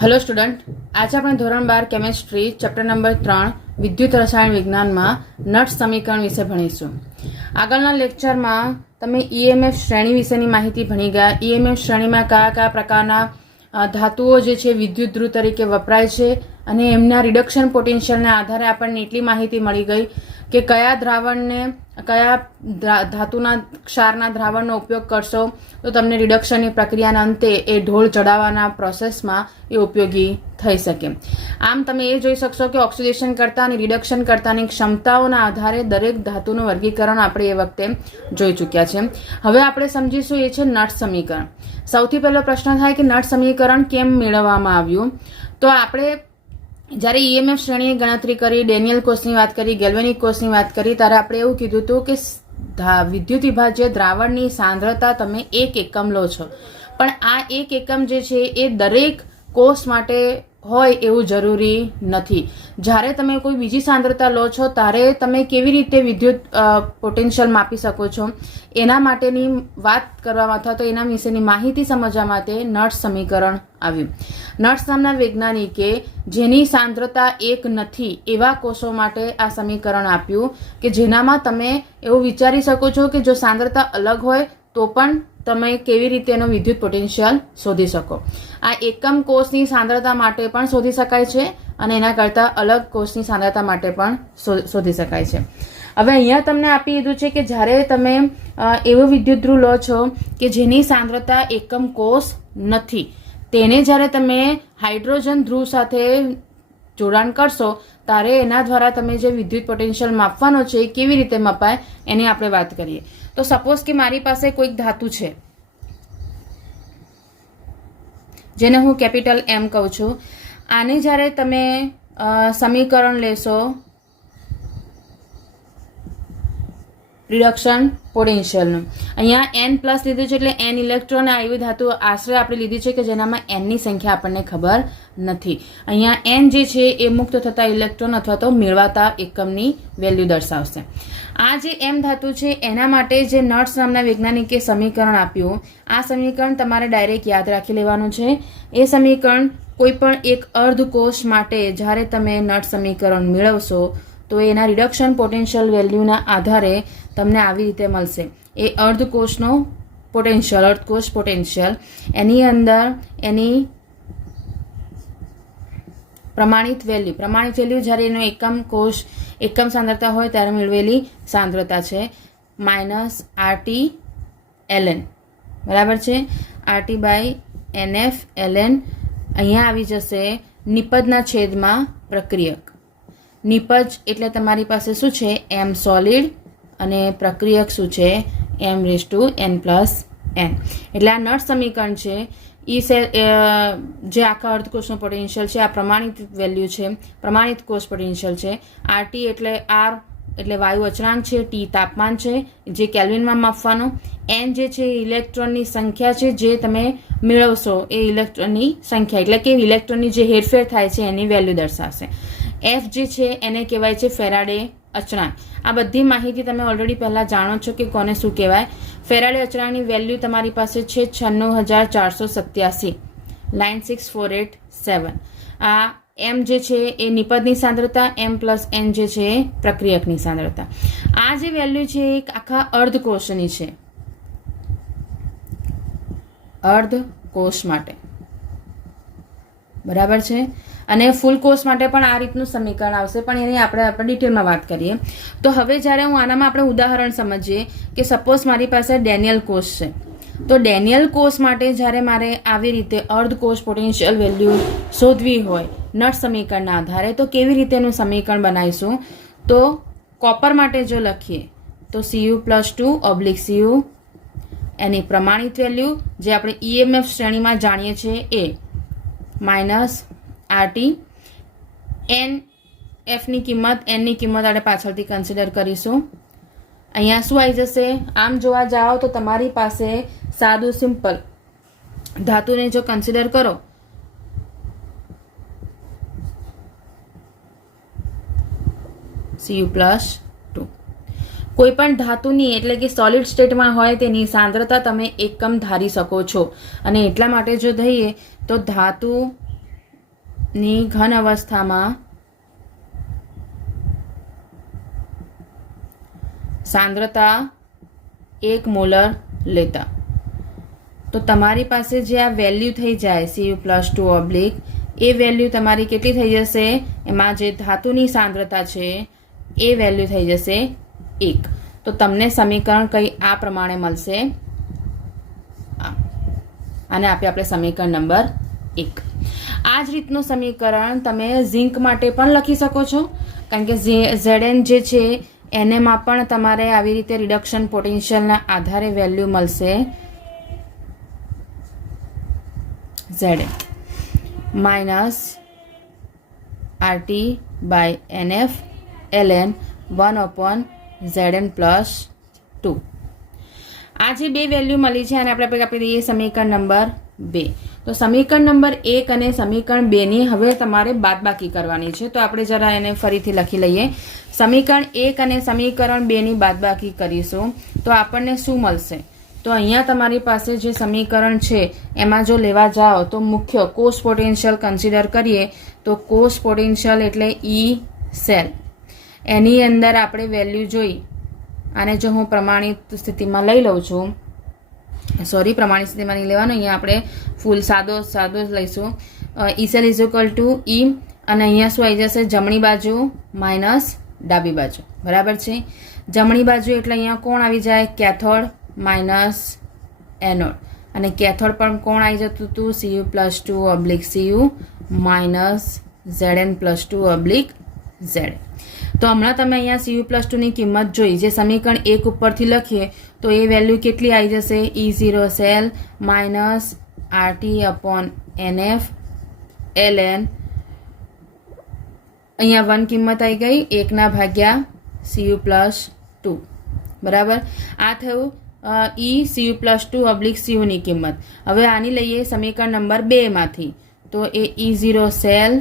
Hello student, आज આપણે ધોરણ 12 કેમેસ્ટ્રી ચેપ્ટર નંબર 3 વિદ્યુત રસાયણ વિજ્ઞાનમાં નટ્સ સમીકરણ વિશે ભણીશું। આગળના લેક્ચરમાં તમે ઈએમએફ શ્રેણી વિશેની માહિતી ભણી ગયા। ઈએમએફ શ્રેણીમાં કયા કયા પ્રકારના ધાતુઓ જે છે વિદ્યુત ધ્રુવ તરીકે વપરાય છે અને એમના રિડક્શન પોટેન્શિયલના આધારે આપણને એટલી માહિતી મળી ગઈ કે કયા દ્રાવણને કયા ધાતુના ક્ષારના દ્રાવણનો ઉપયોગ કરશો તો તમને રિડક્શનની પ્રક્રિયાના અંતે એ ઢોળ ચડાવવાના પ્રોસેસમાં એ ઉપયોગી થઈ શકે। આમ તમે એ જોઈ શકશો કે ઓક્સિડેશન કરતા અને રિડક્શન કરતાની ક્ષમતાઓના આધારે દરેક ધાતુનું વર્ગીકરણ આપણે એ વખતે જોઈ ચૂક્યા છે। હવે આપણે સમજીશું એ છે નટ્સ સમીકરણ। સૌથી પહેલો પ્રશ્ન થાય કે નટ્સ સમીકરણ કેમ મેળવવામાં આવ્યું? તો આપણે જ્યારે ઈએમએફ શ્રેણીની ગણતરી કરી, ડેનિયલ કોષની વાત કરી, ગેલ્વેનિક કોષની વાત કરી, ત્યારે આપણે એવું કીધું હતું કે વિદ્યુત વિભાજ્ય દ્રાવણની સાંદ્રતા તમે 1 એકમ લો છો, પણ આ 1 એકમ જે છે એ દરેક કોષ માટે હોય એવું જરૂરી નથી। જ્યારે તમે કોઈ બીજી સાંદ્રતા લો છો ત્યારે તમે કેવી રીતે વિદ્યુત પોટેન્શિયલ માપી શકો છો એના માટેની વાત કરવામાં અથવા તો એના વિશેની માહિતી સમજવા માટે નટ્સ સમીકરણ આવ્યું। નટ્સ નામના વૈજ્ઞાનિકે જેની સાંદ્રતા 1 નથી એવા કોષો માટે આ સમીકરણ આપ્યું કે જેનામાં તમે એવું વિચારી શકો છો કે જો સાંદ્રતા અલગ હોય તો પણ તમે કેવી રીતે એનો વિદ્યુત પોટેન્શિયલ શોધી શકો। આ એકમ કોષની સાંદ્રતા માટે પણ શોધી શકાય છે અને એના કરતાં અલગ કોષની સાંદ્રતા માટે પણ શોધી શકાય છે। હવે અહીંયા તમને આપી દીધું છે કે જ્યારે તમે એવો વિદ્યુત ધ્રુવ લો છો કે જેની સાંદ્રતા એકમ કોષ નથી, તેને જ્યારે તમે હાઇડ્રોજન ધ્રુવ સાથે જોડાણ કરશો ત્યારે એના દ્વારા તમે જે વિદ્યુત પોટેન્શિયલ માપવાનો છે એ કેવી રીતે મપાય એની આપણે વાત કરીએ। તો સપોઝ કે મારી પાસે કોઈક ધાતુ છે જેને હું કેપિટલ M કહું છું। આને જ્યારે તમે સમીકરણ લેશો રિડક્શન પોટેન્શિયલનું, અહીંયા N પ્લસ લીધું છે એટલે N ઇલેક્ટ્રોન આવી ધાતુ આશરે આપણે લીધી છે કે જેનામાં N ની સંખ્યા આપણને ખબર નથી। અહીંયા N જે છે એ મુક્ત થતા ઇલેક્ટ્રોન અથવા તો મેળવાતા એકમની વેલ્યુ દર્શાવશે। આ જે M ધાતુ છે એના માટે જે નટ્સ નામના વૈજ્ઞાનિકે સમીકરણ આપ્યું, આ સમીકરણ તમારે ડાયરેક્ટ યાદ રાખી લેવાનું છે। એ સમીકરણ કોઈ પણ એક અર્ધકોષ માટે જ્યારે તમે નટ્સ સમીકરણ મેળવશો તો એના રિડક્શન પોટેન્શિયલ વેલ્યુના આધારે તમને આવી રીતે મળશે। એ અર્ધકોષનો પોટેન્શિયલ, અર્ધકોષ પોટેન્શિયલ, એની અંદર એની પ્રમાણિત વેલ્યુ જ્યારે એનો એકમ સાંદ્રતા હોય ત્યારે મેળવેલી સાંદ્રતા છે -RT/ln, બરાબર છે। RT/NF/ln અહીંયા આવી જશે નિપજના છેદમાં પ્રક્રિયક। નિપજ એટલે તમારી પાસે શું છે M સોલિડ અને પ્રક્રિયક શું છે M⁻n+n। એટલે આ નટ્સ સમીકરણ છે જે આખા અર્ધકોષનો પોટેન્શિયલ છે, આ પ્રમાણિત વેલ્યુ છે, પ્રમાણિત કોષ પોટેન્શિયલ છે। RT એટલે R એટલે વાયુ અચળાંક છે, T તાપમાન છે જે કેલ્વિનમાં માપવાનું, N જે છે ઇલેક્ટ્રોનની સંખ્યા છે જે તમે મેળવશો એ ઇલેક્ટ્રોનની સંખ્યા એટલે કે ઇલેક્ટ્રોનની જે હેરફેર થાય છે એની વેલ્યુ દર્શાવશે। F જે છે એને કહેવાય છે ફેરાડે અચળાંક। આ બધી માહિતી તમે ઓલરેડી પહેલાં જાણો છો કે કોને શું કહેવાય। ફેરાડે અચળાંકની વેલ્યુ તમારી પાસે છે 96487, લાઇન 6487। આ M જે છે એ નિપજની સાંદ્રતા, M+n જે છે એ પ્રક્રિયકની સાંદ્રતા। આ જે વેલ્યુ છે એ આખા અર્ધકોષની છે, અર્ધકોષ માટે, બરાબર છે। અને ફૂલ કોષ માટે પણ આ રીતનું સમીકરણ આવશે, પણ એની આપણે ડિટેલમાં વાત કરીએ। તો હવે જ્યારે હું આનામાં આપણે ઉદાહરણ સમજીએ કે સપોઝ મારી પાસે ડેનિયલ કોષ છે, તો ડેનિયલ કોષ માટે જ્યારે મારે આવી રીતે અર્ધકોષ પોટેન્શિયલ વેલ્યુ શોધવી હોય નટ્સ સમીકરણના આધારે તો કેવી રીતે એનું સમીકરણ બનાવીશું? તો કોપર માટે જો લખીએ તો Cu+2/Cu, એની પ્રમાણિત વેલ્યુ જે આપણે ઈએમએફ શ્રેણીમાં જાણીએ છીએ એ -RT, NF ની કિંમત, N ની કિંમત આપણે પાછળથી કન્સિડર કરીશું। અહીંયા શું આવી જશે? આમ જોવા જાઓ તો તમારી પાસે સાદું સિમ્પલ ધાતુને જો કન્સિડર કરો Cu+2, કોઈ પણ ધાતુની એટલે કે સોલિડ સ્ટેટમાં હોય તેની સાંદ્રતા તમે એકમ ધારી શકો છો। અને એટલા માટે જો દઈએ તો ધાતુ ની ઘન અવસ્થામાં સાંદ્રતા 1 મોલર લેતા. તો તમારી પાસે જે આ વેલ્યુ થઈ જાય Cu+2 એ વેલ્યુ તમારી કેટલી થઈ જશે? એમાં જે ધાતુની સાંદ્રતા છે એ વેલ્યુ થઈ જશે 1. તો તમને સમીકરણ કઈ આ પ્રમાણે મળશે. આને આપણે સમીકરણ નંબર 1. આ જ રીતનું સમીકરણ તમે ઝિંક માટે પણ લખી શકો છો, કારણ કે Zn જે છે એનેમાં પણ તમારે આવી રીતે રિડક્શન પોટેન્શિયલના આધારે વેલ્યુ મળશે. Zn minus RT/NF ln 1/Zn+2. આ જે બે વેલ્યુ મળી છે અને આપણે આપી દઈએ સમીકરણ નંબર 2. તો સમીકરણ નંબર 1 અને સમીકરણ 2 ની હવે તમારે બાદબાકી કરવાની છે. તો આપણે જરા એને ફરીથી લખી લઈએ. સમીકરણ 1 અને સમીકરણ 2 ની બાદબાકી કરીશું તો આપણને શું મળશે? તો અહીંયા તમારી પાસે જે સમીકરણ છે એમાં જો લેવા જાઓ તો મુખ્ય કોષ પોટેન્શિયલ કન્સિડર કરીએ તો કોષ પોટેન્શિયલ એટલે E સેલ, એની અંદર આપણે વેલ્યુ જોઈ. આને જો હું પ્રમાણિત સ્થિતિમાં લઈ લઉં છું, પ્રમાણિત સ્થિતિમાં નહીં લેવાનું, અહીંયા આપણે ફૂલ સાદો લઈશું. E cell is equal two E અને અહીંયા શું આવી જશે? જમણી બાજુ માઇનસ ડાબી બાજુ. બરાબર છે. જમણી બાજુ એટલે અહીંયા કોણ આવી જાય? Cathode minus anode. અને કેથોડ પર કોણ આવી જતું હતું? Cu+2/Cu minus Zn+2/Z. તો હમણાં તમે અહીંયા Cu+2 ની કિંમત જોઈ, જે સમીકરણ 1 ઉપરથી લખીએ તો એ વેલ્યુ કેટલી આવી જશે? E0 cell minus RT/NF ln, અહીંયા 1 કિંમત આવી ગઈ 1/Cu+2. બરાબર. આ થયું Cu+2/Cu ની કિંમત. હવે આની લઈએ સમીકરણ નંબર 2 માંથી. તો એ E0 સેલ,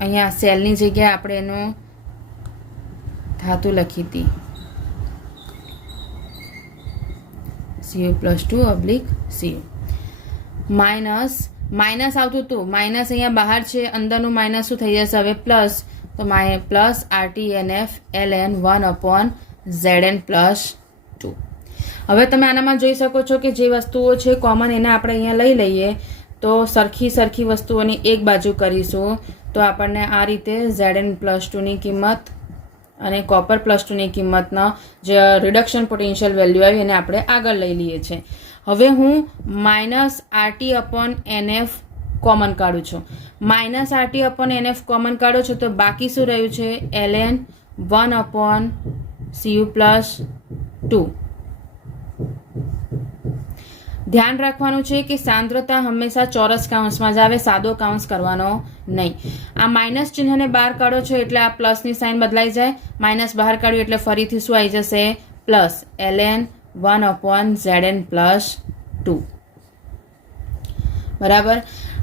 અહીંયા સેલની જગ્યાએ આપણે એનો ધાતુ લખી હતી Cu+2/Cu. માઇનસ આવતું હતું, માઇનસ અહીંયા બહાર છે, અંદરનું માઇનસ શું થઈ જશે હવે? પ્લસ. તો પ્લસ RT/NF ln 1/Zn+2. હવે તમે આનામાં જોઈ શકો છો કે જે વસ્તુઓ છે કોમન એને આપણે અહીંયા લઈ લઈએ તો સરખી વસ્તુઓની એક બાજુ કરીશું તો આપણને આ રીતે Zn+2 ની કિંમત અને Copper+2 ની કિંમતનો જે રિડક્શન પોટેન્શિયલ વેલ્યુ આવી એને આપણે આગળ લઈ લઈએ છીએ. હવે હું -RT/NF કોમન કાઢું છું. -RT/NF કોમન કાઢો છો તો બાકી શું રહ્યું છે? ln 1/Cu+2. ધ્યાન રાખવાનું છે કે સાંદ્રતા હંમેશા ચોરસ કાઉન્સમાં જ આવે, સાદો કાઉન્સ કરવાનો નહીં. આ માઇનસ ચિહ્નને બહાર કાઢો છો એટલે આ પ્લસની સાઇન બદલાઈ જાય. માઇનસ બહાર કાઢ્યું એટલે ફરીથી શું આવી જશે? Plus ln 1/Zn+2. બરાબર.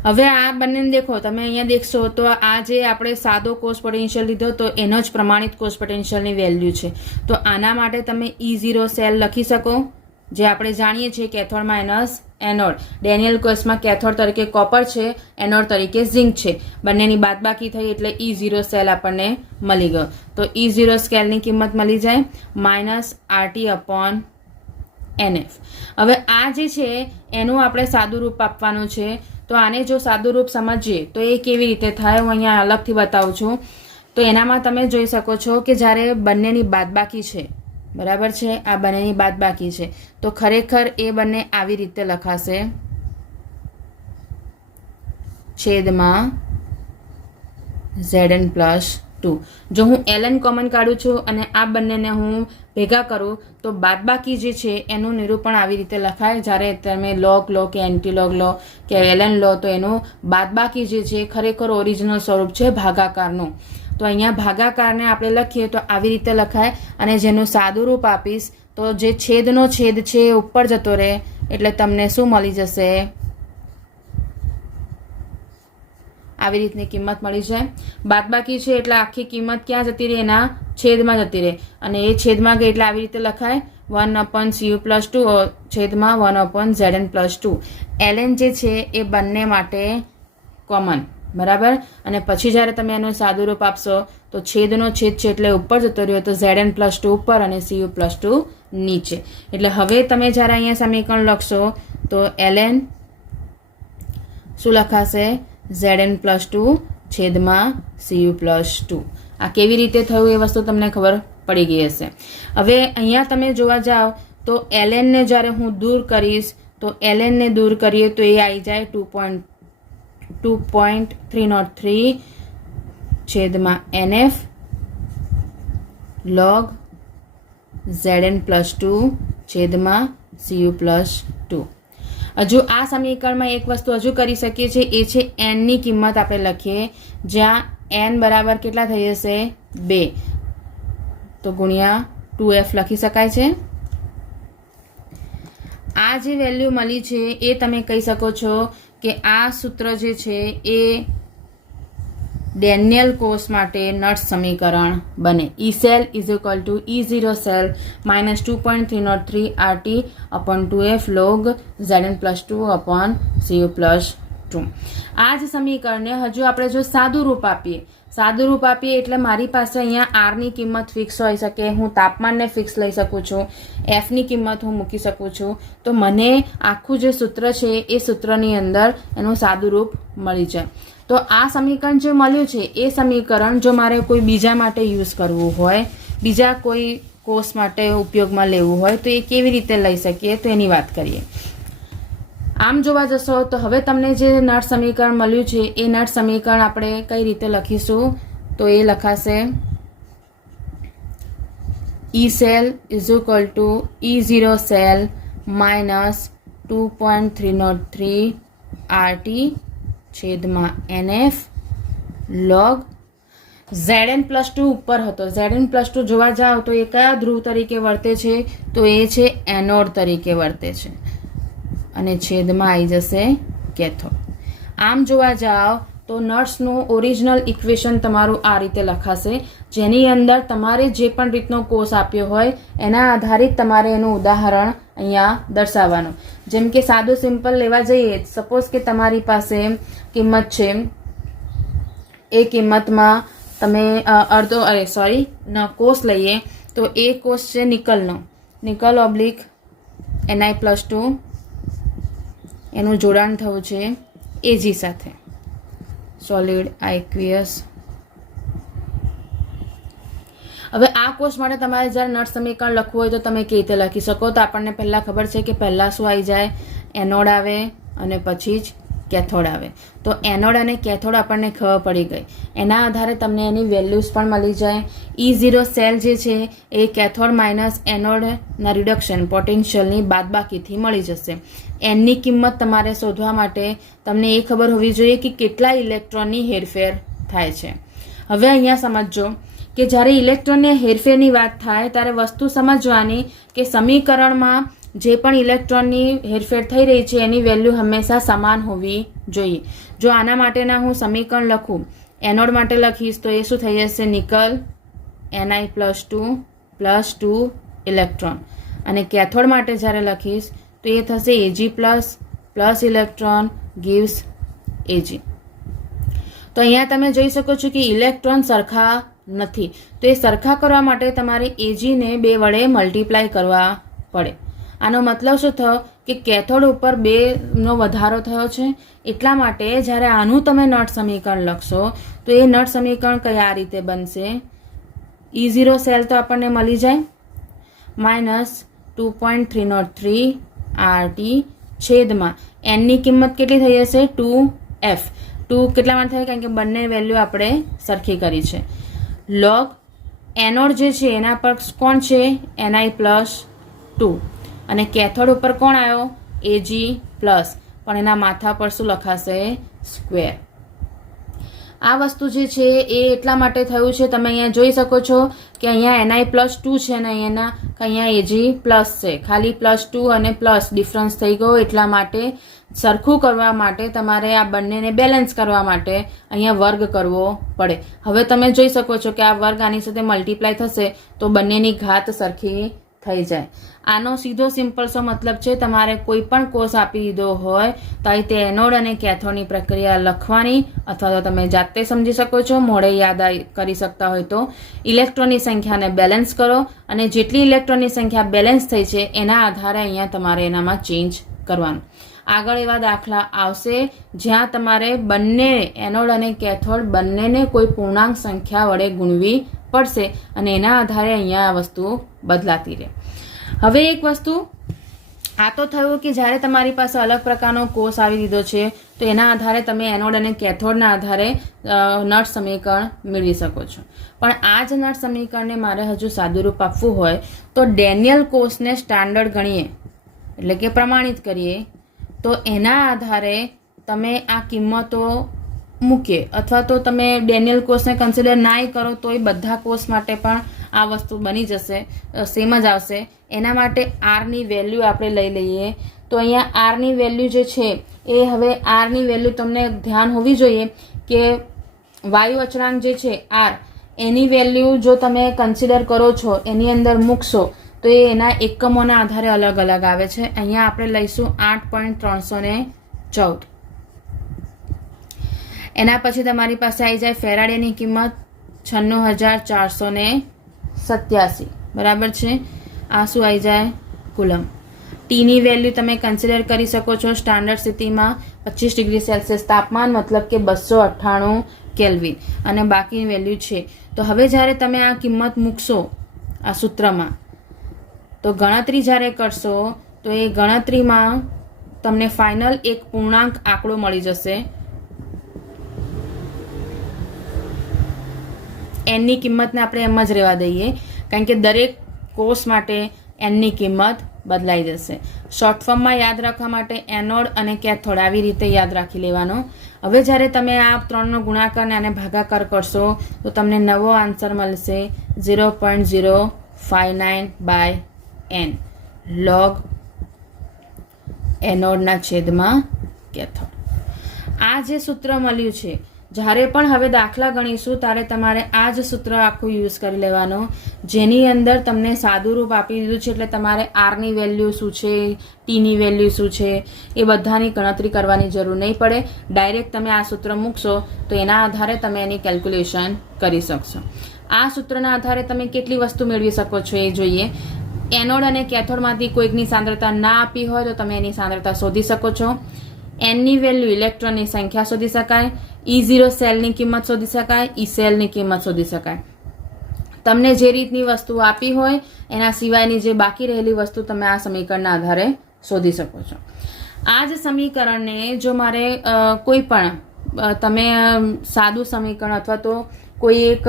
હવે આ બંને દેખો, તમે અહીંયા દેખશો તો આ જે આપણે સાદો કોષ પોટેન્શિયલ લીધો તો એનો જ પ્રમાણિત કોષ પોટેન્શિયલની વેલ્યુ છે. તો આના માટે તમે E0 સેલ લખી શકો, જે આપણે જાણીએ છીએ કેથોડ માઇનસ એનોડ. ડેનિયલ કોષમાં કેથોડ તરીકે કોપર છે, એનોડ તરીકે ઝિંક છે. બંનેની બાદબાકી થઈ એટલે E0 સેલ આપણને મળી ગયો. તો E0 સ્કેલની કિંમત મળી જાય -RT/NF. હવે આ જે છે એનું આપણે સાદું રૂપ આપવાનું છે. તો આને જો સાદું રૂપ સમજીએ તો એ કેવી રીતે થાય હું અહીંયા અલગથી બતાવું છું. તો એનામાં તમે જોઈ શકો છો કે જ્યારે બંનેની બાદબાકી છે, બરાબર છે, આ બંનેની બાદબાકી છે તો ખરેખર એ બંને આવી રીતે લખાશે, છેદમાં Zn+2. જો હું ln કોમન કાઢું છું અને આ બંનેને હું ભેગા કરું તો બાદબાકી જે છે એનું નિરૂપણ આવી રીતે લખાય. જ્યારે તમે લોગ લો કે એન્ટીલોગ લો કે ln લો તો એનું બાદબાકી જે છે ખરેખર ઓરિજિનલ સ્વરૂપ છે ભાગાકારનું. તો અહીંયા ભાગાકારને આપણે લખીએ તો આવી રીતે લખાય. અને જેનું સાદું રૂપ આપીશ તો જે છેદનો છેદ છે એ ઉપર જતો રહે એટલે તમને શું મળી જશે? આવી રીતની કિંમત મળી જાય. બાદબાકી છે એટલે આખી કિંમત ક્યાં જતી રહે? એના છેદમાં જતી રહે. અને એ છેદમાં ગઈ એટલે આવી રીતે લખાય 1/cu+2 છેદમાં 1/zn+2. ln જે છે એ બંને માટે કોમન, બરાબર. અને પછી જ્યારે તમે એનું સાદું રૂપ આપશો તો છેદનો છેદ છે એટલે ઉપર જતો રહ્યો, તો zn+2 ઉપર અને cu+2 નીચે. એટલે હવે તમે જ્યારે અહીંયા સમીકરણ લખશો તો ln શું લખાશે? zn+2 છેદમાં cu+2. આ કેવી રીતે થયું એ વસ્તુ તમને ખબર પડી ગઈ હશે. હવે અહીંયા તમે જોવા જાઓ તો ln ને જ્યારે હું દૂર કરીશ તો ln ને દૂર કરીએ તો એ આવી જાય 2.303 છેદમાં nf log zn+2 છેદમાં cu+2. હજુ આ સમીકરણમાં એક વસ્તુ હજુ કરી શકીએ છીએ, એ છે n ની કિંમત આપણે લખીએ, જ્યાં n બરાબર કેટલા થઈ જશે? 2, તો ગુણ્યા 2f લખી શકાય છે. આ જે વેલ્યુ મળી છે એ તમે કહી શકો છો કે આ સૂત્ર જે છે એ ડેનિયલ કોષ માટે નટ સમીકરણ બને. E cell is equal to E0 cell minus 2.303 RT upon 2F log Zn+2 upon Cu+2. આ જ સમીકરણને હજુ આપણે જો સાદું રૂપ આપીએ એટલે મારી પાસે અહીંયા R ની કિંમત ફિક્સ હોઈ શકે, હું તાપમાનને ફિક્સ લઈ શકું છું, F ની કિંમત હું મૂકી શકું છું, તો મને આખું જે સૂત્ર છે એ સૂત્રની અંદર એનું સાદું રૂપ મળી જાય. તો આ સમીકરણ જે મળ્યું છે એ સમીકરણ જો મારે કોઈ બીજા માટે યુઝ કરવું હોય, બીજા કોઈ કોર્સ માટે ઉપયોગમાં લેવું હોય તો એ કેવી રીતે લઈ શકીએ તો એની વાત કરીએ. આમ જોવા જશો તો હવે તમને જે નટ સમીકરણ મળ્યું છે એ નટ સમીકરણ આપણે કઈ રીતે લખીશું તો એ લખાશે E cell is equal to E0 cell minus 2.303 RT છેદમાં NF log Zn+2 ઉપર હતો. Zn+2 જોવા જાઓ તો એ કયા ધ્રુવ તરીકે વર્તે છે તો એ છે એનોડ તરીકે વર્તે છે અને છેદમાં આવી જશે કેથોડ. આમ જોવા જાઓ તો નટ્સનું ઓરિજિનલ ઇક્વેશન તમારું આ રીતે લખાશે, જેની અંદર તમારે જે પણ રીતનો કોર્સ આપ્યો હોય એના આધારિત તમારે એનું ઉદાહરણ અહીંયા દર્શાવવાનું. જેમ કે સાદું સિમ્પલ લેવા જઈએ, સપોઝ કે તમારી પાસે કિંમત છે, એ કિંમતમાં તમે કોર્સ લઈએ તો એ કોર્સ છે નિકલનો, નિકલ ઓબ્લિક Ni+2 એનું જોડાણ થયું છે Ag સાથે, સોલિડ આઇક્વિયસ. હવે આ કોર્સ માટે તમારે જ્યારે નટ સમીકરણ લખવું હોય તો તમે કેવી રીતે લખી શકો? તો આપણને પહેલાં ખબર છે કે પહેલાં શું આવી જાય? એનોડ આવે અને પછી જ કેથોડ આવે. તો એનોડ અને કેથોડ આપણને ખબર પડી ગઈ, એના આધારે તમને એની વેલ્યુઝ પણ મળી જાય. E0 સેલ જે છે એ કેથોડ માઇનસ એનોડના રિડક્શન પોટેન્શિયલની બાદબાકીથી મળી જશે. એનની કિંમત તમારે શોધવા માટે તમને એ ખબર હોવી જોઈએ કે કેટલા ઇલેક્ટ્રોનની હેરફેર થાય છે. હવે અહીંયા સમજો કે જ્યારે ઇલેક્ટ્રોનની હેરફેરની વાત થાય ત્યારે વસ્તુ સમજવાની કે સમીકરણમાં જે પણ ઇલેક્ટ્રોનની હેરફેર થઈ રહી છે એની વેલ્યુ હંમેશા સમાન હોવી જોઈએ. જો આના માટેના હું સમીકરણ લખું, એનોડ માટે લખીશ તો એ શું થઈ જશે? Nickel Ni+2 + 2 electron. અને કેથોડ માટે જ્યારે લખીશ તો એ થશે Ag+ ઇલેક્ટ્રોન ગીવ્સ Ag. તો અહીંયા તમે જોઈ શકો છો કે ઇલેક્ટ્રોન સરખા નથી, તો એ સરખા કરવા માટે તમારે Ag ને 2 વડે મલ્ટીપ્લાય કરવા પડે. આનો મતલબ શું થયો કે કેથોડ ઉપર 2નો વધારો થયો છે. એટલા માટે જ્યારે આનું તમે નટ સમીકરણ લખશો તો એ નટ સમીકરણ કયા રીતે બનશે? E0 સેલ તો આપણને મળી જાય માઇનસ 2.303 RT છેદમાં એનની કિંમત કેટલી થઈ જશે? 2F. 2 કેટલામાં થાય? કારણ કે બંને વેલ્યુ આપણે સરખી કરી છે. લોગ એનોડ જે છે એના પર કોણ છે? Ni+2 અને કેથોડ ઉપર કોણ આવ્યો? Ag+, પણ એના માથા પર શું લખાશે? સ્ક્વેર. આ વસ્તુ જે છે એ એટલા માટે થયું છે, તમે અહીંયા જોઈ શકો છો કે અહીંયા Ni+2 છે અને અહીંયા Ag+ છે, ખાલી +2 અને પ્લસ ડિફરન્સ થઈ ગયો. એટલા માટે સરખું કરવા માટે તમારે આ બંનેને બેલેન્સ કરવા માટે અહીંયા વર્ગ કરવો પડે. હવે તમે જોઈ શકો છો કે આ વર્ગ આની સાથે મલ્ટીપ્લાય થશે તો બંનેની ઘાત સરખી થઈ જાય. આનો સીધો સિમ્પલ સો મતલબ છે તમારે કોઈ પણ કોર્સ આપી દીધો હોય તો અહીં તે એનોડ અને કેથોડની પ્રક્રિયા લખવાની, અથવા તો તમે જાતે સમજી શકો છો, મોડે યાદ કરી શકતા હોય તો ઇલેક્ટ્રોનની સંખ્યાને બેલેન્સ કરો અને જેટલી ઇલેક્ટ્રોનની સંખ્યા બેલેન્સ થઈ છે એના આધારે અહીંયા તમારે એનામાં ચેન્જ કરવાનું. આગળ એવા દાખલા આવશે જ્યાં તમારે બંને એનોડ અને કેથોડ બંનેને કોઈ પૂર્ણાંક સંખ્યા વડે ગુણવી પડશે અને એના આધારે અહીંયા આ વસ્તુ બદલાતી રહે. હવે એક વસ્તુ આ તો થયું કે જ્યારે તમારી પાસે અલગ પ્રકારનો કોર્સ આવી દીધો છે તો એના આધારે તમે એનોડ અને કેથોડના આધારે નટ સમીકરણ મેળવી શકો છો. પણ આ જ નટ સમીકરણને મારે હજુ સાદુરૂપ આપવું હોય તો ડેનિયલ કોર્સને સ્ટાન્ડર્ડ ગણીએ, એટલે કે પ્રમાણિત કરીએ, તો એના આધારે તમે આ કિંમતો મૂકીએ, અથવા તો તમે ડેનિયલ કોર્સને કન્સિડર ના કરો તોય બધા કોર્સ માટે પણ આ વસ્તુ બની જશે, સેમ જ આવશે. એના માટે આરની વેલ્યુ આપણે લઈ લઈએ. તો અહીંયા આરની વેલ્યુ જે છે એ હવે આરની વેલ્યુ તમને ધ્યાન હોવી જોઈએ કે વાયુ અચળાંક જે છે આર, એની વેલ્યુ જો તમે કન્સિડર કરો છો એની અંદર મૂકશો તો એ એના એકમોના આધારે અલગ અલગ આવે છે. અહીંયા આપણે લઈશું 8.314. એના પછી તમારી પાસે આવી જાય ફેરાડેની કિંમત 96,487, બરાબર છે. આ શું આવી જાય? કુલમ. ટીની વેલ્યુ તમે કન્સિડર કરી શકો છો સ્ટાન્ડર્ડ સ્થિતિમાં 25 ડિગ્રી સેલ્સિયસ તાપમાન, મતલબ કે 298 કેલ્વિન, અને બાકીની વેલ્યુ છે. તો હવે જ્યારે તમે આ કિંમત મૂકશો આ સૂત્રમાં તો ગણતરી જ્યારે કરશો તો એ ગણતરીમાં તમને ફાઇનલ એક પૂર્ણાંક આંકડો મળી જશે. એનની કિંમતને આપણે એમ જ રહેવા દઈએ, કારણ કે દરેક કોર્સ માટે એનની કિંમત બદલાઈ જશે. શોર્ટ ફોર્મમાં યાદ રાખવા માટે એનોડ અને કેથોડ આવી રીતે યાદ રાખી લેવાનો. હવે જ્યારે તમે આ ત્રણનો ગુણાકાર અને આને ભાગાકાર કરશો તો તમને નવો આન્સર મળશે 0.059/n લોગ એનોડના છેદમાં કેથોડ. આ જે સૂત્ર મળ્યું છે, જ્યારે પણ હવે દાખલા ગણીશું ત્યારે તમારે આ જ સૂત્ર આખું યુઝ કરી લેવાનો, જેની અંદર તમને સાદું રૂપ આપી દીધું છે. એટલે તમારે આરની વેલ્યુ શું છે, ટીની વેલ્યુ શું છે, એ બધાની ગણતરી કરવાની જરૂર નહીં પડે. ડાયરેક્ટ તમે આ સૂત્ર મૂકશો તો એના આધારે તમે એની કેલ્ક્યુલેશન કરી શકશો. આ સૂત્રના આધારે તમે કેટલી વસ્તુ મેળવી શકો છો એ જોઈએ. એનોડ અને કેથોડમાંથી કોઈકની સાંદ્રતા ના આપી હોય તો તમે એની સાંદ્રતા શોધી શકો છો. એનની વેલ્યુ ઇલેક્ટ્રોનની સંખ્યા શોધી શકાય, E0 સેલની કિંમત શોધી શકાય, E સેલની કિંમત શોધી શકાય. તમને જે રીતની વસ્તુ આપી હોય એના સિવાયની જે બાકી રહેલી વસ્તુ તમે આ સમીકરણના આધારે શોધી શકો છો. આ જ સમીકરણને જો મારે કોઈ પણ તમે સાદું સમીકરણ અથવા તો કોઈ એક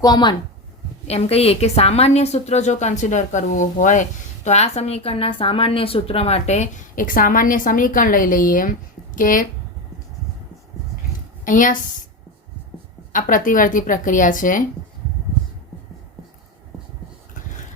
કોમન એમ કહીએ કે સામાન્ય સૂત્ર જો કન્સિડર કરવું હોય તો આ સમીકરણના સામાન્ય સૂત્ર માટે એક સામાન્ય સમીકરણ લઈ લઈએ કે અહીંયા આ પ્રતિવર્તી પ્રક્રિયા છે.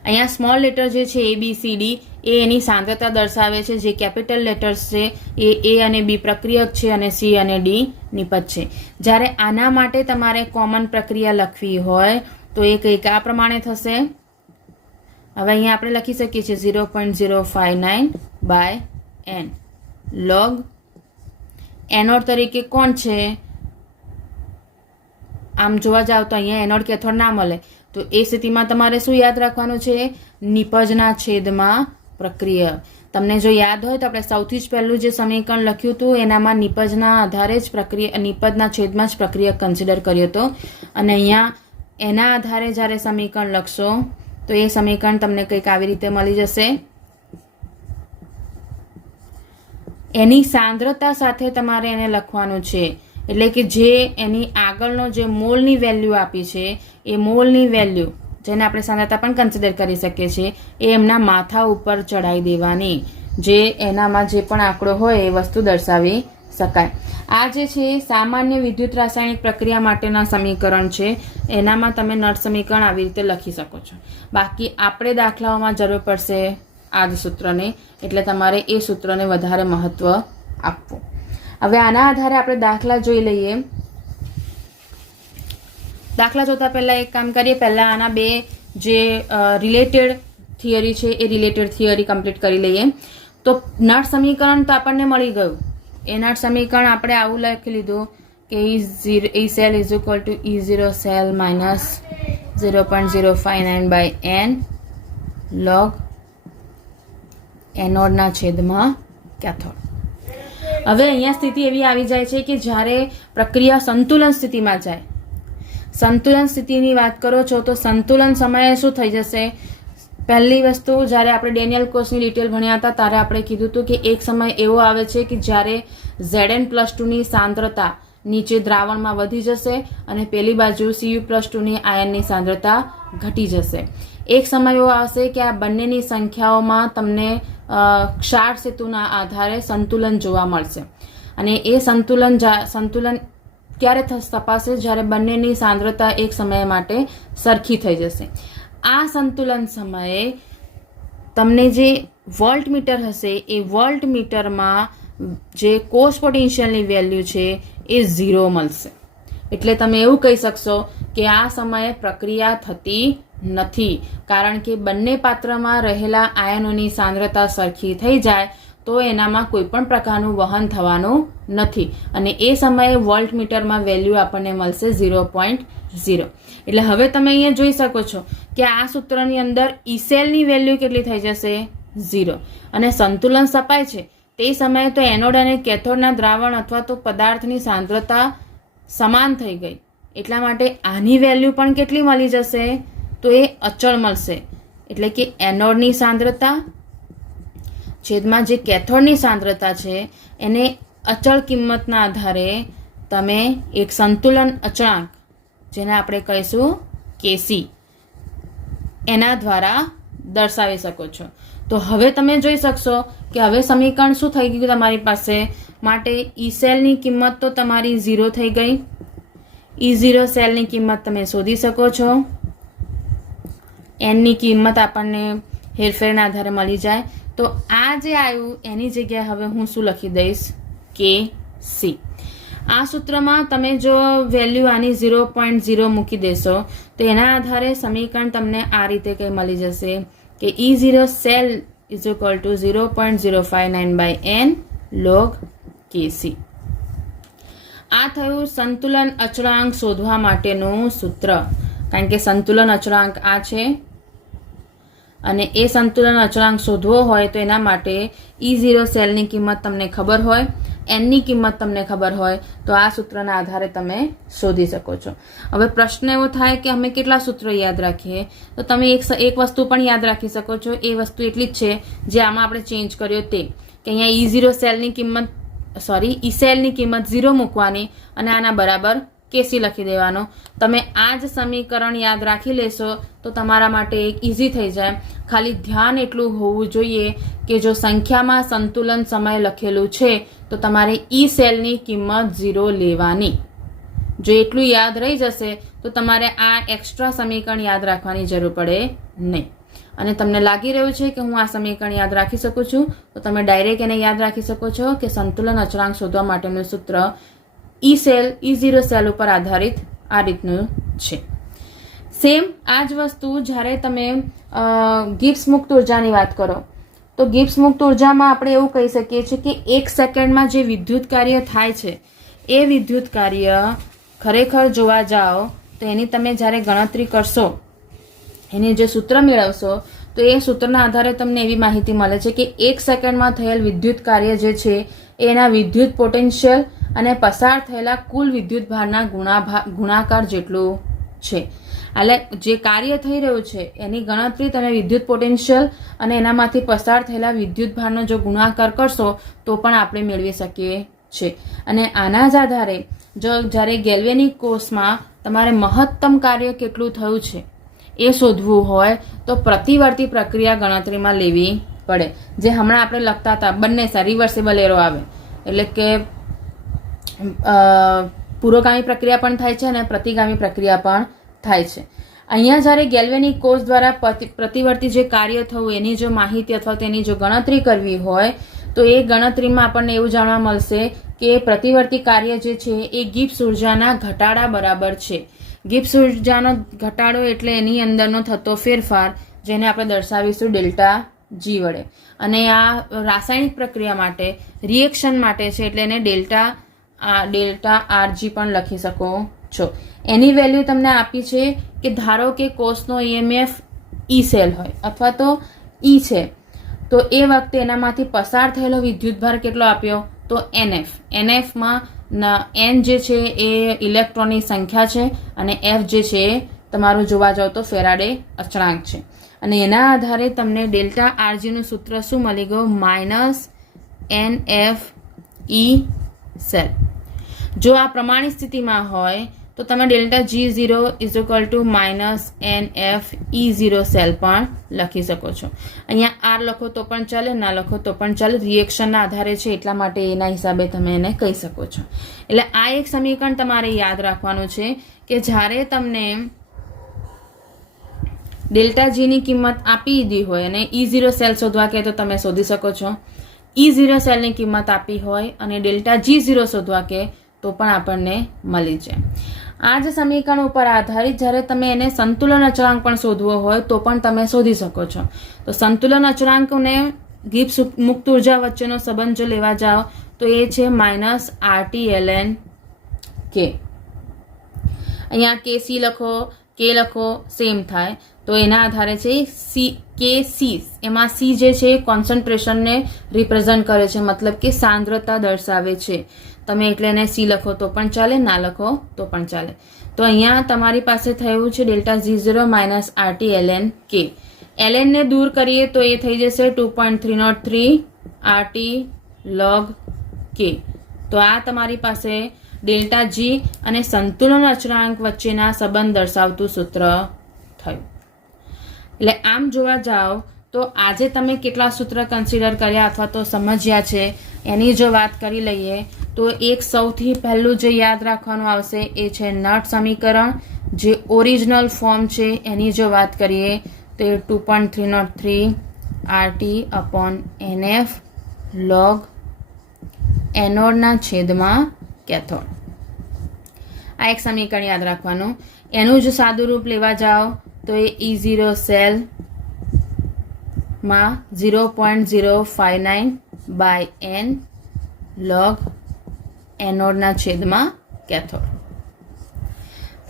અહીંયા સ્મોલ લેટર જે છે ABCD એ એની સાંદ્રતા દર્શાવે છે, જે કેપિટલ લેટર્સ છે એ A અને B પ્રક્રિયક છે અને C અને D નિપજ છે. જ્યારે આના માટે તમારે કોમન પ્રક્રિયા લખવી હોય તો એ કંઈક આ પ્રમાણે થશે. હવે અહીંયા આપણે લખી શકીએ છીએ 0.059/n લોગ એનોડ તરીકે કોણ છે? આમ જોવા જાવ તો અહીંયા એનોડ કેથોડ ના મળે, તો એ સ્થિતિમાં તમારે શું યાદ રાખવાનું છે? નિપજના છેદમાં પ્રક્રિયક. તમને જો યાદ હોય તો આપણે સૌથી જ પહેલું જે સમીકરણ લખ્યું હતું એનામાં નિપજના આધારે જ નિપજના છેદમાં જ પ્રક્રિયક કન્સિડર કર્યો હતો, અને અહીંયા એના આધારે જ્યારે સમીકરણ લખશો તો એ સમીકરણ તમને કંઈક આવી રીતે મળી જશે. એની સાંદ્રતા સાથે તમારે એને લખવાનું છે, એટલે કે જે એની આગળનો જે મોલની વેલ્યુ આપી છે એ મોલની વેલ્યુ, જેને આપણે સાંદ્રતા પણ કન્સિડર કરી શકીએ છીએ, એ એમના માથા ઉપર ચડાવી દેવાની, જે એનામાં જે પણ આંકડો હોય એ વસ્તુ દર્શાવી શકાય. આ જે છે સામાન્ય વિદ્યુત રાસાયણિક પ્રક્રિયા માટેના સમીકરણ છે. એનામાં તમે નટ સમીકરણ આવી રીતે લખી શકો છો. બાકી આપણે દાખલાઓમાં જરૂર પડશે આ જ સૂત્રને, એટલે તમારે એ સૂત્રને વધારે મહત્વ આપવું. હવે આના આધારે આપણે દાખલા જોઈ લઈએ. દાખલા જોતા પહેલા એક કામ કરીએ, પહેલા આના બે જે રિલેટેડ થિયરી છે એ રિલેટેડ થિયરી કમ્પ્લીટ કરી લઈએ. તો નટ સમીકરણ તો આપણને મળી ગયું. એ નટ સમીકરણ આપણે આવું લખી લીધું કે E cell is equal to E0 cell minus 0.059/n log એનોડના છેદમાં કેથોડ. હવે અહીંયા સ્થિતિ એવી આવી જાય છે કે જ્યારે પ્રક્રિયા સંતુલન સ્થિતિમાં જાય. સંતુલન સ્થિતિની વાત કરો છો તો સંતુલન સમયે શું થઈ જશે? પહેલી વસ્તુ, જ્યારે આપણે ડેનિયલ કોષની ડિટેલ ભણ્યા હતા ત્યારે આપણે કીધું હતું કે એક સમય એવો આવે છે કે જ્યારે Zn+2 ની સાંદ્રતા નીચે દ્રાવણમાં વધી જશે અને પેલી બાજુ Cu+2 ની આયનની સાંદ્રતા ઘટી જશે. એક સમય એવો આવશે કે આ બંનેની સંખ્યાઓમાં તમને ક્ષાર સેતુના આધારે સંતુલન જોવા મળશે. અને એ સંતુલન ક્યારે તપાશે? જ્યારે બંનેની સાંદ્રતા એક સમય માટે સરખી થઈ જશે. આ સંતુલન સમયે તમને જે વોલ્ટમીટર હશે એ વોલ્ટમીટરમાં જે કોષ પોટેન્શિયલની વેલ્યુ છે એ 0 મળશે. એટલે તમે એવું કહી શકશો કે આ સમયે પ્રક્રિયા થતી નથી, કારણ કે બંને પાત્રમાં રહેલા આયનોની સાંદ્રતા સરખી થઈ જાય તો એનામાં કોઈ પણ પ્રકારનું વહન થવાનું નથી. અને એ સમયે વોલ્ટમીટરમાં વેલ્યુ આપણને મળશે 0.0. એટલે હવે તમે અહીંયા જોઈ શકો છો કે આ સૂત્રની અંદર E સેલની વેલ્યુ કેટલી થઈ જશે? 0. અને સંતુલન સપાય છે તે સમયે તો એનોડ અને કેથોડના દ્રાવણ અથવા તો પદાર્થની સાંદ્રતા સમાન થઈ ગઈ. એટલા માટે આની વેલ્યુ પણ કેટલી મળી જશે? તો એ અચળ મળશે. એટલે કે એનોડની સાંદ્રતા છેદમાં જે કેથોડની સાંદ્રતા છે એને અચળ કિંમતના આધારે તમે એક સંતુલન અચળાંક, જેને આપણે કહીશું Kc, એના દ્વારા દર્શાવી શકો છો. તો હવે તમે જોઈ શકશો કે હવે સમીકરણ શું થઈ ગયું તમારી પાસે? માટે E સેલની કિંમત તો તમારી 0 થઈ ગઈ. E0 સેલની કિંમત તમે શોધી શકો છો. એનની કિંમત આપણને હેરફેરના આધારે મળી જાય. તો આ જે આવ્યું એની જગ્યાએ હવે હું શું લખી દઈશ? Kc. આ સૂત્રમાં તમે જો વેલ્યુ આની 0.0 મૂકી દેશો તો એના આધારે સમીકરણ તમને આ રીતે કંઈ મળી જશે કે E0 cell is equal two 0.059/n log Kc. આ થયું સંતુલન અચળાંક શોધવા માટેનું સૂત્ર. કારણ કે સંતુલન અચળાંક આ છે અને એ સંતુલન અચળાંક શોધવો હોય તો એના માટે E0 સેલની કિંમત તમને ખબર હોય, એનની કિંમત તમને ખબર હોય તો આ સૂત્રના આધારે તમે શોધી શકો છો. હવે પ્રશ્ન એવો થાય કે અમે કેટલા સૂત્રો યાદ રાખીએ? તો તમે એક વસ્તુ પણ યાદ રાખી શકો છો. એ વસ્તુ એટલી જ છે જે આમાં આપણે ચેન્જ કર્યો તે, કે અહીંયા E0 સેલની કિંમત E સેલની કિંમત 0 મૂકવાની અને આના બરાબર Kc લખી દેવાનો. તમે આ જ સમીકરણ યાદ રાખી લેશો તો તમારા માટે એક ઇઝી થઈ જાય. ખાલી ધ્યાન એટલું હોવું જોઈએ કે જો સંખ્યામાં સંતુલન સમય લખેલું છે તો તમારે E સેલની કિંમત 0 લેવાની. જો એટલું યાદ રહી જશે તો તમારે આ એક્સ્ટ્રા સમીકરણ યાદ રાખવાની જરૂર પડે નહીં. અને તમને લાગી રહ્યું છે કે હું આ સમીકરણ યાદ રાખી શકું છું તો તમે ડાયરેક્ટ એને યાદ રાખી શકો છો કે સંતુલન અચળાંક શોધવા માટેનું સૂત્ર E0 સેલ ઉપર આધારિત આ રીતનું છે. સેમ આ જ વસ્તુ જ્યારે તમે ગિબ્સ મુક્ત ઉર્જાની વાત કરો તો ગિબ્સ મુક્ત ઉર્જામાં આપણે એવું કહી શકીએ છીએ કે 1 સેકન્ડમાં જે વિદ્યુત કાર્ય થાય છે એ વિદ્યુત કાર્ય ખરેખર જોવા જાઓ તો એની તમે જ્યારે ગણતરી કરશો, એની જે સૂત્ર મેળવશો તો એ સૂત્રના આધારે તમને એવી માહિતી મળે છે કે 1 સેકન્ડમાં થયેલ વિદ્યુત કાર્ય જે છે એના વિદ્યુત પોટેન્શિયલ અને પસાર થયેલા કુલ વિદ્યુત ભારના ગુણાકાર જેટલું છે. એટલે જે કાર્ય થઈ રહ્યું છે એની ગણતરી તમે વિદ્યુત પોટેન્શિયલ અને એનામાંથી પસાર થયેલા વિદ્યુત ભારનો જો ગુણાકાર કરશો તો પણ આપણે મેળવી શકીએ છીએ. અને આના જ આધારે જો જ્યારે ગેલ્વેનિક કોષમાં તમારે મહત્તમ કાર્ય કેટલું થયું છે એ શોધવું હોય તો પ્રતિવર્તી પ્રક્રિયા ગણતરીમાં લેવી પડે. જે હમણાં આપણે લખતા હતા બંને રિવર્સિબલ એરો આવે, એટલે કે પુરોગામી પ્રક્રિયા પણ થાય છે અને પ્રતિગામી પ્રક્રિયા પણ થાય છે. અહીંયા જ્યારે ગેલ્વેનિક કોષ દ્વારા પ્રતિવર્તી જે કાર્ય થયું એની જો માહિતી અથવા તેની જો ગણતરી કરવી હોય તો એ ગણતરીમાં આપણને એવું જાણવા મળશે કે પ્રતિવર્તી કાર્ય જે છે એ ગિબ્સ ઉર્જાના ઘટાડા બરાબર છે. ગિબ્સ ઉર્જાનો ઘટાડો એટલે એની અંદરનો થતો ફેરફાર જેને આપણે દર્શાવીશું ડેલ્ટા જી વડે. અને આ રાસાયણિક પ્રક્રિયા માટે રિએક્શન માટે છે એટલે એને ડેલ્ટા આરજી પણ લખી શકો છો. એની વેલ્યુ તમને આપી છે કે ધારો કે કોષનો ઈએમએફ ઈ સેલ હોય અથવા તો ઈ છે, તો એ વખતે એનામાંથી પસાર થયેલો વિદ્યુતભાર કેટલો આપ્યો? તો NF. NFમાં N જે છે એ ઇલેક્ટ્રોનની સંખ્યા છે અને F જે છે એ તમારું જોવા જાવ તો ફેરાડે અચળાંક છે. અને એના આધારે તમને ડેલ્ટા આરજીનું સૂત્ર શું મળી ગયું? -NFE cell. જો આ પ્રમાણિત સ્થિતિમાં હોય તો તમે ડેલ્ટા G0 -NFE0 સેલ પણ લખી શકો છો. અહીંયા આર લખો તો પણ ચાલે, ના લખો તો પણ ચાલે, રિએક્શનના આધારે છે એટલા માટે એના હિસાબે તમે એને કહી શકો છો. એટલે આ એક સમીકરણ તમારે યાદ રાખવાનું છે કે જ્યારે તમને ડેલ્ટા જીની કિંમત આપી દીધી હોય અને E0 સેલ શોધવા કહે તો તમે શોધી શકો છો. E0 સેલની કિંમત આપી હોય અને ડેલ્ટા G0 શોધવા કહે તો પણ આપણને મળી જાય. આ જ સમીકરણ ઉપર આધારિત જ્યારે તમે એને સંતુલન અચળાંક પણ શોધવો હોય તો પણ તમે શોધી શકો છો. તો સંતુલન અચળાંકને ગિબ્સ મુક્ત ઉર્જા વચ્ચેનો સંબંધ જો લેવા જાઓ તો એ છે -RT-ln K. અહીંયા KC લખો, K લખો, સેમ થાય. તો એના આધારે છે KC. એમાં C જે છે કોન્સન્ટ્રેશનને રિપ્રેઝન્ટ કરે છે, મતલબ કે સાંદ્રતા દર્શાવે છે. તમે એટલે એને C લખો તો પણ ચાલે, ના લખો તો પણ ચાલે. તો અહીંયા તમારી પાસે થયું છે delta G0 -RT-ln K. ln ને દૂર કરીએ તો એ થઈ જશે 2.303 RT log K. તો આ તમારી પાસે ડેલ્ટા G અને સંતુલન અચળાંક વચ્ચેના સંબંધ દર્શાવતું સૂત્ર થયું. એટલે આમ જોવા જાઓ તો આજે તમે કેટલા સૂત્ર કન્સિડર કર્યા અથવા તો સમજ્યા છે એની જો વાત કરી લઈએ તો એક સૌથી પહેલું જે યાદ રાખવાનું આવશે એ છે નટ સમીકરણ, જે ઓરિજિનલ ફોર્મ છે એની જો વાત કરીએ તો એ 2.303 RT/NF log એનોડના છેદમાં કેથોડ. આ એક સમીકરણ યાદ રાખવાનું. એનું જો સાદું રૂપ લેવા જાઓ તો એ E0 સેલ માં 0.059/N log એનોડના છેદમાં કેથોડ.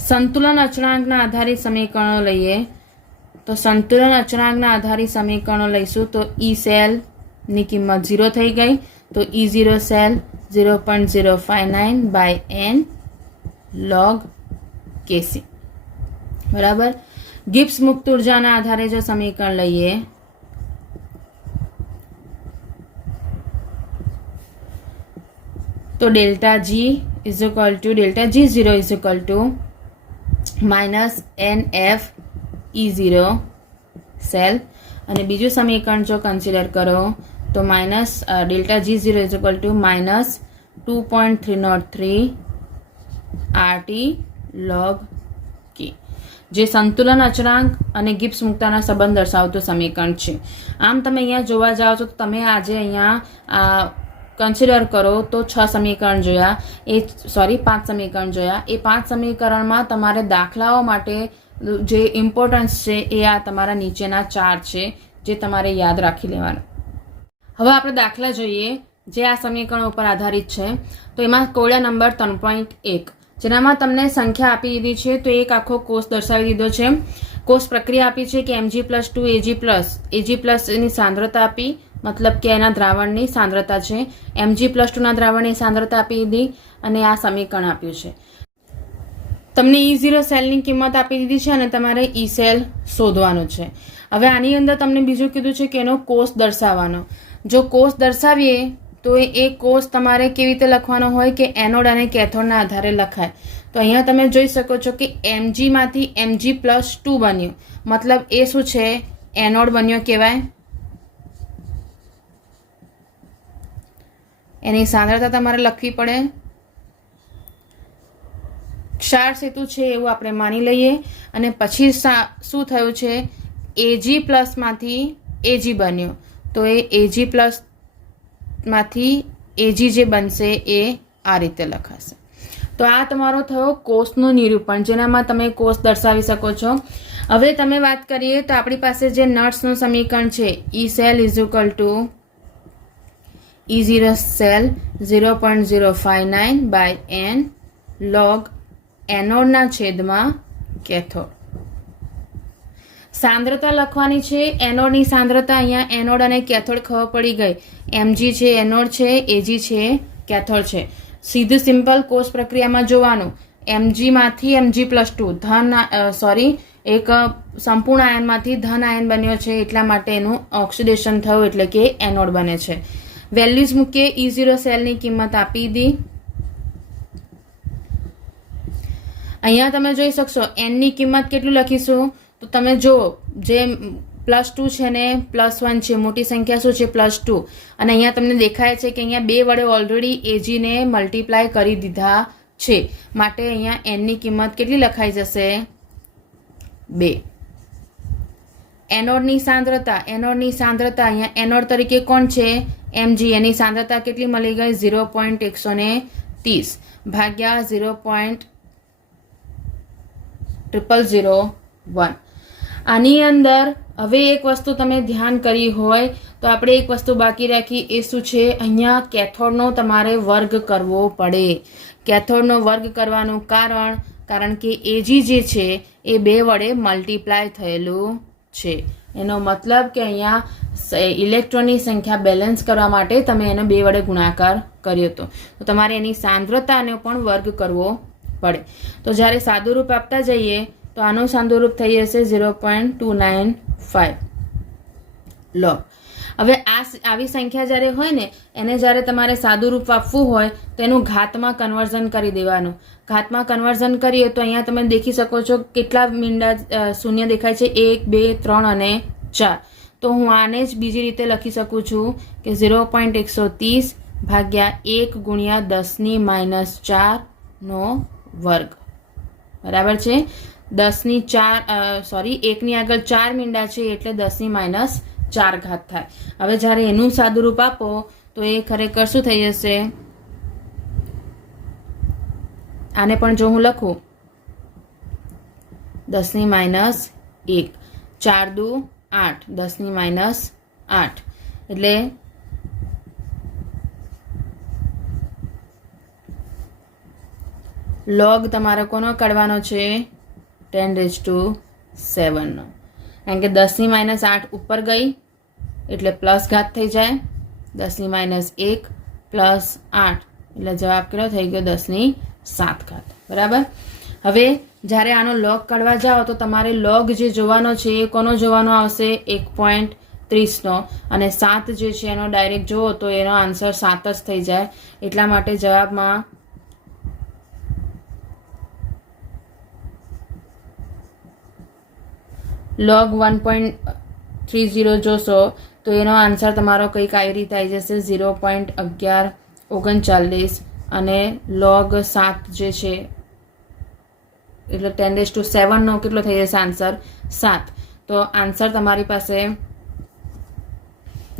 સંતુલન અચળાંકના આધારિત સમીકરણો લઈએ તો સંતુલન અચળાંકના આધારિત સમીકરણો લઈશું તો E સેલની કિંમત 0 થઈ ગઈ, તો E0 cell 0.059/N log KC. બરાબર. ગિબ્સ મુક્ત ઉર્જાના આધારે જો સમીકરણ લઈએ તો delta G delta G0 -NFE0 cell. અને બીજું સમીકરણ જો કન્સિડર કરો તો delta G0 -2.303 RT log K, જે સંતુલન અચળાંક અને ગિબ્સ મુક્તના સંબંધ દર્શાવતું સમીકરણ છે. આમ તમે અહીંયા જોવા જાઓ છો તો તમે આજે અહીંયા કન્સિડર કરો તો 5 સમીકરણ જોયા. એ 5 સમીકરણ જોયા. એ 5 સમીકરણમાં તમારે દાખલાઓ માટે જે ઇમ્પોર્ટન્સ છે એ આ તમારા નીચેના 4 છે જે તમારે યાદ રાખી લેવાના. હવે આપણે દાખલા જોઈએ જે આ સમીકરણ ઉપર આધારિત છે. તો એમાં કોયડા નંબર 3.1 જેનામાં તમને સંખ્યા આપી દીધી છે. તો એક આખો કોષ દર્શાવી દીધો છે. કોષ પ્રક્રિયા આપી છે કે Mg+2 Ag+ એની સાંદ્રતા આપી, મતલબ કે એના દ્રાવણની સાંદ્રતા છે. Mg+2ના દ્રાવણની સાંદ્રતા આપી દીધી અને આ સમીકરણ આપ્યું છે. તમને E0 સેલની કિંમત આપી દીધી છે અને તમારે E સેલ શોધવાનો છે. હવે આની અંદર તમને બીજું કીધું છે કે એનો કોષ દર્શાવવાનો. જો કોષ દર્શાવીએ તો એ કોષ તમારે કેવી રીતે લખવાનો હોય કે એનોડ અને કેથોડના આધારે લખાય. તો અહીંયા તમે જોઈ શકો છો કે Mg માંથી Mg+2 બન્યું, મતલબ એ શું છે? એનોડ બન્યો કહેવાય. એની સાંદ્રતા તમારે લખવી પડે. ક્ષાર સેતુ છે એવું આપણે માની લઈએ. અને પછી શું થયું છે? Ag+ માંથી Ag બન્યો, તો એ Ag+ માંથી Ag જે બનશે એ આ રીતે લખાશે. તો આ તમારો થયો કોષનું નિરૂપણ, જેનામાં તમે કોષ દર્શાવી શકો છો. હવે તમે વાત કરીએ તો આપણી પાસે જે નટ્સનું સમીકરણ છે, E cell is equal to E0 cell 0.059 by n log એનોડના છેદમાં કેથોડ. સાંદ્રતા લખવાની છે. એનોડની સાંદ્રતા અહીંયા એનોડ અને કેથોડ ખબર પડી ગઈ. mg છે એનોડ છે, Ag છે કેથોડ છે. સીધું સિમ્પલ કોષ પ્રક્રિયામાં જોવાનું, mg માંથી mg+2 એક સંપૂર્ણ આયનમાંથી ધન આયન બન્યો છે, એટલા માટે એનું ઓક્સિડેશન થયું, એટલે કે એનોડ બને છે. વેલ્યુઝ મૂકીએ. E0 સેલની કિંમત આપી દી. અહીંયા તમે જોઈ શકશો n ની કિંમત કેટલું લખીશું, તો તમે જુઓ જે +2 છે ને +1 છે, મોટી સંખ્યા શું છે +2, અને અહીંયા તમને દેખાય છે કે અહીંયા 2 વડે ઓલરેડી Ag ને મલ્ટીપ્લાય કરી દીધા છે, માટે અહીંયા n ની કિંમત કેટલી લખાઈ જશે 2. એનોડની સાંદ્રતા અહીંયા એનોડ તરીકે કોણ છે mg, એની સાંદ્રતા કેટલી મળી ગઈ 0.130 ભાગ્યા 0.0001. આની અંદર હવે એક વસ્તુ તમે ધ્યાન કરી હોય તો આપણે એક વસ્તુ બાકી રાખી, એ શું છે, અહીંયા કેથોડનો તમારે વર્ગ કરવો પડે. કેથોડનો વર્ગ કરવાનું કારણ કે Ag જે છે એ 2 વડે મલ્ટીપ્લાય થયેલું છે. એનો મતલબ કે અહીંયા ઇલેક્ટ્રોનની સંખ્યા બેલેન્સ કરવા માટે તમે એને 2 વડે ગુણાકાર કર્યો હતો, તો તમારે એની સાંદ્રતાનો પણ વર્ગ કરવો પડે. તો જ્યારે સાદુરૂપ આપતા જઈએ તો આનું સાદુરૂપ થઈ જશે 0.295 log. હવે આવી સંખ્યા જ્યારે હોય ને એને જ્યારે તમારે સાદુરૂપ આપવું હોય તો એનું ઘાતમાં કન્વર્ઝન કરી દેવાનું. ઘાતમાં કન્વર્ઝન કરીએ તો અહીંયા તમે દેખી શકો છો કેટલા મીંડા શૂન્ય દેખાય છે, 1 2 3 અને 4. તો હું આને જ બીજી રીતે લખી શકું છું કે 0.130 ભાગ્યા 1 ગુણ્યા 10⁻⁴ નો વર્ગ, બરાબર છે. 1ની આગળ 4 મીંડા છે એટલે 10⁻⁴ ઘાત થાય. હવે જ્યારે એનું સાદુરૂપ આપો તો એ ખરેખર શું થઈ જશે, આને પણ જો હું લખું 10⁻⁴ 4 દુ 8, 10⁻⁸ એટલે લોગ તમારે કોનો કાઢવાનો છે 10⁻⁷ નો, કારણ કે 10⁻⁸ ઉપર ગઈ એટલે પ્લસ ઘાત થઈ જાય, 10⁻⁴ પ્લસ 8 એટલે જવાબ કેટલો થઈ ગયો 10⁷ ઘાત, બરાબર. હવે જ્યારે આનો લોગ કાઢવા જાઓ તો તમારે લોગ જે જોવાનો છે એ કોનો જોવાનો આવશે 1.30 નો, અને 7 જે છે એનો ડાયરેક્ટ જુઓ તો એનો આન્સર 7 જ થઈ જાય. એટલા માટે જવાબમાં log 1.30 જોશો તો એનો આન્સર તમારો કંઈક આવી રીતે આવી જશે 0.1139, અને log 7 જે છે એટલે 10⁻⁷ નો કેટલો થઈ જશે આન્સર 7. તો આન્સર તમારી પાસે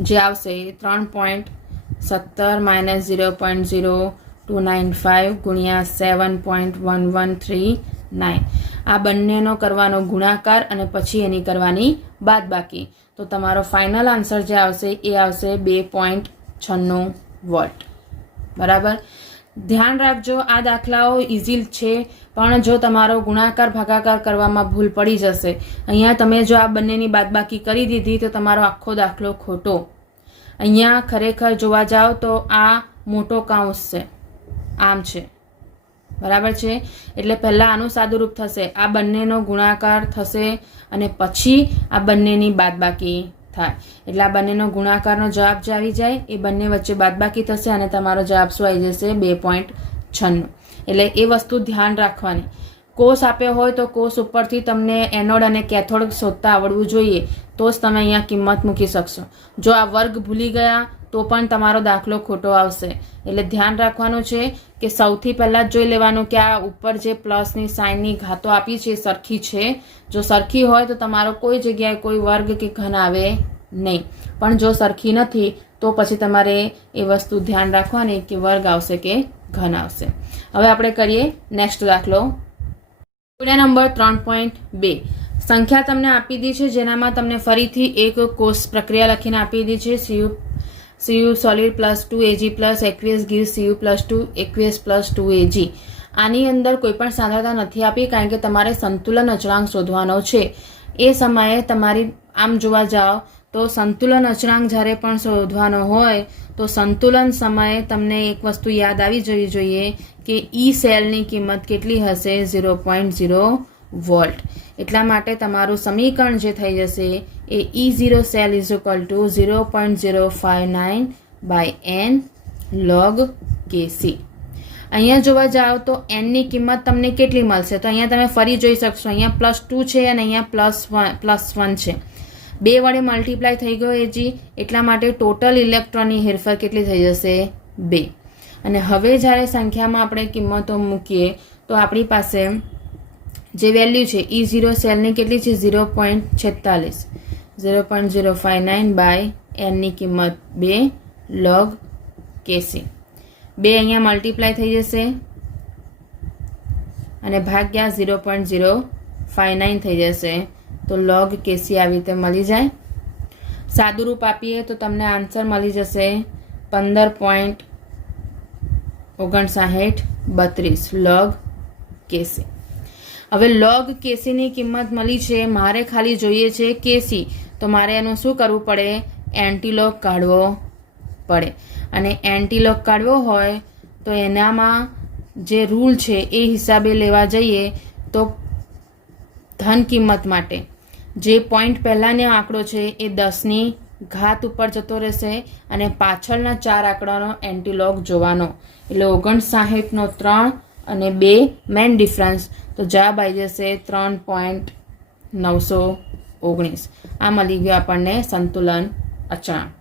જે આવશે 3.17 - 0.0295 ગુણ્યા 7.1139. આ બંનેનો કરવાનો ગુણાકાર અને પછી એની કરવાની બાદબાકી, તો તમારો ફાઇનલ આન્સર જે આવશે એ આવશે 2.96 વોલ્ટ, બરાબર. ધ્યાન રાખજો, આ દાખલાઓ ઇઝી છે, પણ જો તમારો ગુણાકાર ભાગાકાર કરવામાં ભૂલ પડી જશે. અહીંયા તમે જો આ બંનેની બાદબાકી કરી દીધી તો તમારો આખો દાખલો ખોટો. અહીંયા ખરેખર જોવા જાઓ તો આ મોટો કૌંસ છે, આમ છે, બરાબર છે. એટલે પહેલાં આનું સાદુરૂપ થશે, આ બંનેનો ગુણાકાર થશે અને પછી આ બંનેની બાદબાકી થાય. એટલે આ બંનેનો ગુણાકારનો જવાબ જે આવી જાય એ બંને વચ્ચે બાદબાકી થશે અને તમારો જવાબ શું આવી જશે 2.96. એટલે એ વસ્તુ ધ્યાન રાખવાની. કોષ આપ્યો હોય તો કોષ ઉપરથી તમને એનોડ અને કેથોડ શોધતા આવડવું જોઈએ, તો જ તમે અહીંયા કિંમત મૂકી શકશો. જો આ વર્ગ ભૂલી ગયા તો પણ તમારો દાખલો ખોટો આવશે. એટલે ધ્યાન રાખવાનું છે કે સૌથી પહેલાં જ જોઈ લેવાનું કે આ ઉપર જે પ્લસની સાઇનની ઘાતો આપી છે સરખી છે. જો સરખી હોય તો તમારો કોઈ જગ્યાએ કોઈ વર્ગ કે ઘન આવે નહીં, પણ જો સરખી નથી તો પછી તમારે એ વસ્તુ ધ્યાન રાખવાની કે વર્ગ આવશે કે ઘન આવશે. હવે આપણે કરીએ નેક્સ્ટ દાખલો. કોયડા નંબર 3.2. સંખ્યા તમને આપી દી છે જેનામાં તમને ફરીથી એક કોષ પ્રક્રિયા લખીને આપી દી છે. Cu solid plus 2Ag plus aqueous gives Cu plus 2 aqueous plus 2Ag. આની અંદર કોઈ પણ સાંદ્રતા નથી આપી કારણ કે તમારે સંતુલન અચળાંક શોધવાનો છે. એ સમયે તમારી આમ જોવા જાઓ તો સંતુલન અચળાંક જ્યારે પણ શોધવાનો હોય તો સંતુલન સમયે તમને એક વસ્તુ યાદ આવી જવી જોઈએ કે ઈ સેલની કિંમત કેટલી હશે? 0.0 વોલ્ટ. એટલા માટે તમારું સમીકરણ જે થઈ જશે એ E0 cell is equal to 0.059 by n log Kc. અહીંયા જોવા જાઓ તો એનની કિંમત તમને કેટલી મળશે? તો અહીંયા તમે ફરી જોઈ શકશો, અહીંયા +2 છે અને અહીંયા +1 છે. 2 વડે મલ્ટીપ્લાય થઈ ગયો એજી, એટલા માટે ટોટલ ઇલેક્ટ્રોનની હેરફેર કેટલી થઈ જશે? 2. અને હવે જ્યારે સંખ્યામાં આપણે કિંમતો મૂકીએ તો આપણી પાસે જે વેલ્યુ છે E0 સેલની કેટલી છે? 0.46. 0.059 બાય એનની કિંમત 2 log Kc. 2 અહીંયા મલ્ટીપ્લાય થઈ જશે અને ભાગ્યા 0.059 થઈ જશે તો log Kc આવી રીતે મળી જાય. સાદું રૂપ આપીએ તો તમને આન્સર મળી જશે 15.5932 log Kc. હવે log Kc ની કિંમત મળી છે, મારે ખાલી જોઈએ છે Kc, તો મારે એનું શું કરવું પડે? એન્ટીલોગ કાઢવો પડે. અને એન્ટીલોગ કાઢવો હોય તો એનામાં જે રૂલ છે એ હિસાબે લેવા જઈએ તો ધન કિંમત માટે જે પોઈન્ટ પહેલાંનો આંકડો છે એ 10ની ઘાત ઉપર જતો રહેશે અને પાછળના 4 આંકડાનો એન્ટીલોગ જોવાનો. એટલે 59નો 3 અને 2 મેન ડિફરન્સ, તો જવાબ આવી જશે 3.919. આ મળી ગયો આપણને સંતુલન અચળાંક.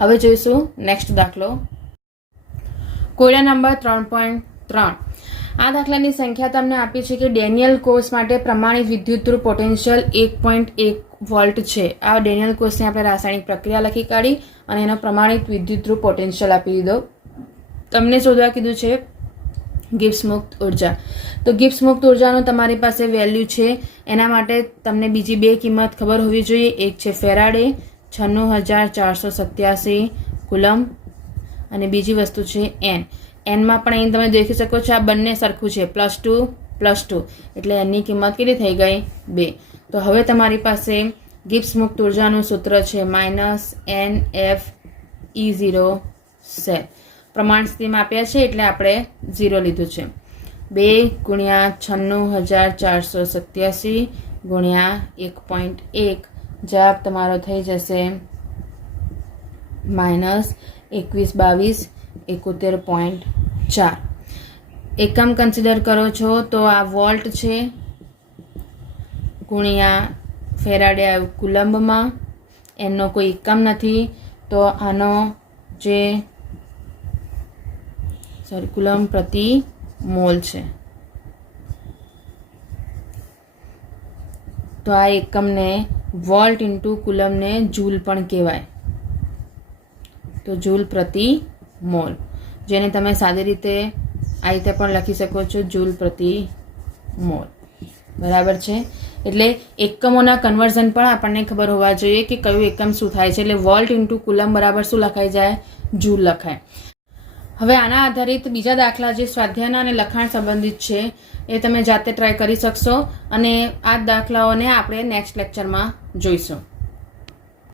હવે જોઈશું નેક્સ્ટ દાખલો. કોયડા નંબર 3.3. આ દાખલાની સંખ્યા તમને આપી છે કે ડેનિયલ કોષ માટે પ્રમાણિત વિદ્યુતધ્રુવ પોટેન્શિયલ 1.1 વોલ્ટ છે. આ ડેનિયલ કોષની આપણે રાસાયણિક પ્રક્રિયા લખી કાઢી અને એનો પ્રમાણિત વિદ્યુતધ્રુવ પોટેન્શિયલ આપી દીધો. તમને શોધવા કીધું છે ગિબ્સ મુક્ત ઉર્જા. તો ગિબ્સ મુક્ત ઉર્જાનું તમારી પાસે વેલ્યુ છે, એના માટે તમને બીજી 2 કિંમત ખબર હોવી જોઈએ. એક છે ફેરાડે 96,487 કુલમ અને બીજી વસ્તુ છે એન. એનમાં પણ અહીં તમે દેખી શકો છો આ બંને સરખું છે, +2 એટલે એની કિંમત કેટલી થઈ ગઈ? 2. તો હવે તમારી પાસે ગિબ્સ મુક્ત ઉર્જાનું સૂત્ર છે -NFE0 સેલ. પ્રમાણ સ્થિતિમાં આપ્યા છે એટલે આપણે 0 લીધું છે. 2 × 96,487 × 1.1, જવાબ તમારો થઈ જશે -2122 71.4. એકમ કન્સિડર કરો છો તો આ વોલ્ટ છે ગુણ્યા ફેરાડે આવ્યું કુલંબમાં, એનો કોઈ એકમ નથી તો આનો જે કુલમ પ્રતિ મોલ છે. તો આ એકમને વોલ્ટ ઇન્ટુ કુલમને જૂલ પણ કહેવાય. તો જૂલ પ્રતિ મોલ, જેને તમે સાદી રીતે આ રીતે પણ લખી શકો છો, જૂલ પ્રતિ મોલ. બરાબર છે. એટલે એકમોના કન્વર્ઝન પણ આપણને ખબર હોવા જોઈએ કે કયું એકમ શું થાય છે. એટલે વોલ્ટ ઇન્ટુ કુલમ બરાબર શું લખાઈ જાય? જૂલ લખાય. હવે આના આધારિત બીજા દાખલા જે સ્વાધ્યાયના અને લખાણ સંબંધિત છે એ તમે જાતે ટ્રાય કરી શકશો અને આ દાખલાઓને આપણે નેક્સ્ટ લેક્ચરમાં જોઈશું.